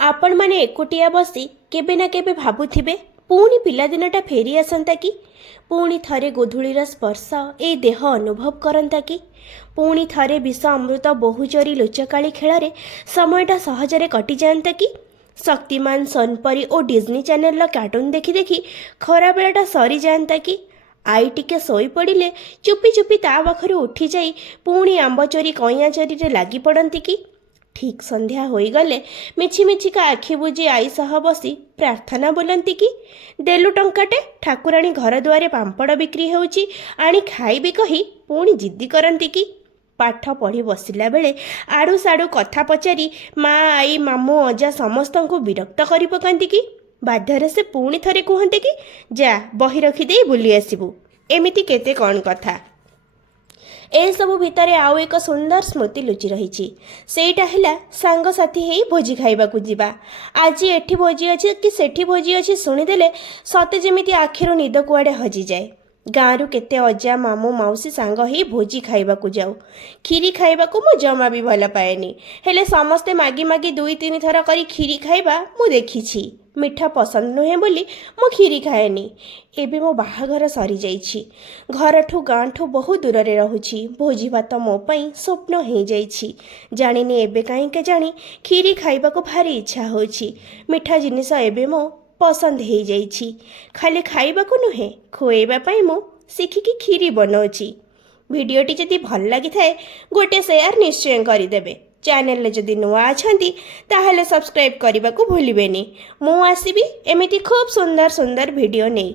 आपण माने एकुटिया बसी केबे ना केबे भाबुथिबे पुणी पिलादिनटा फेरी आसंता कि पुणी थरे गोधूलीर स्पर्श ए देह अनुभव करंता कि पुणी थरे विष अमृत बहुचोरी लुचकाळी खेଳରେ समयटा सहजरे कटि जाता कि शक्तिमान सोनपरी और डिज्नी चैनल कार्टून देखी देखी खरा बेलाटा सरी जाता कि आई टिके शोई पड़े चुपी चुपी ता पाखरु उठी जाई पुणी आंब चोरी कईया चोरी लगी पड़ती कि ठीक संध्या होईगले मिछि मिछिका आखि बुझी आई सह बसी प्रार्थना बोलती कि देलु टंकाटे ठाकुराणी घर दुआरे पांपड़ बिक्री होउची आनी खाइबी कही पुणी जिद्दी करती कि पाठ पढ़ी बसिला बेले आड़ू साड़ू कथा पचारि माँ आई मामू अजा समस्त को विरक्त करि पकांती कि बाध्यरे से पुणी थरे कहते कि जा बही रखिदे बुली आसबू एमिति केते कौन कथा ए सबु भितरे आउ एक सुंदर स्मृति लुचि रही सेटा है सांगसाथी हे भोजी खाइबाकू जिबा आज एठी भोजी अच्छी कि सेठी भोजी अच्छी शुणिदेले सते जेमिति आखिर निद कुआड़े हजि जाए गाँरु केते अजा मामू माउसी सांग ही भोजी खाइबाकू जाऊ खीरी खाइबाकू मु जमा भी भल पाएनी हेले समस्ते मागी मागी 2-3 थर करी खीरी खाइबा मु देखिछि मिठा पसंद नुहे बोली मु खीरी खाएनी एबे मो बाहाघर सरी जाइछि घरठू गाँठू बहु दूर रे रहुछि भोजी भात मो पई स्वप्न हे जाइछि जानिनी एबे काई के जानी खीरी खाइबाकू भारी इच्छा होछि मिठा जिनिस एबे मो पसंद हे जाइछि खाली खाइबाकू नुहे खुएबा पई मु शिखिकी खीरी बनौछि भिडियोटी जदि भल लागि थाए गोटे शेयर निश्चय करिदेबे चैनल जदि नुआ अछंती ताहले सब्सक्राइब करने को भूलिबेनी मु आसीबी एमिति खूब सुंदर सुंदर वीडियो नहीं।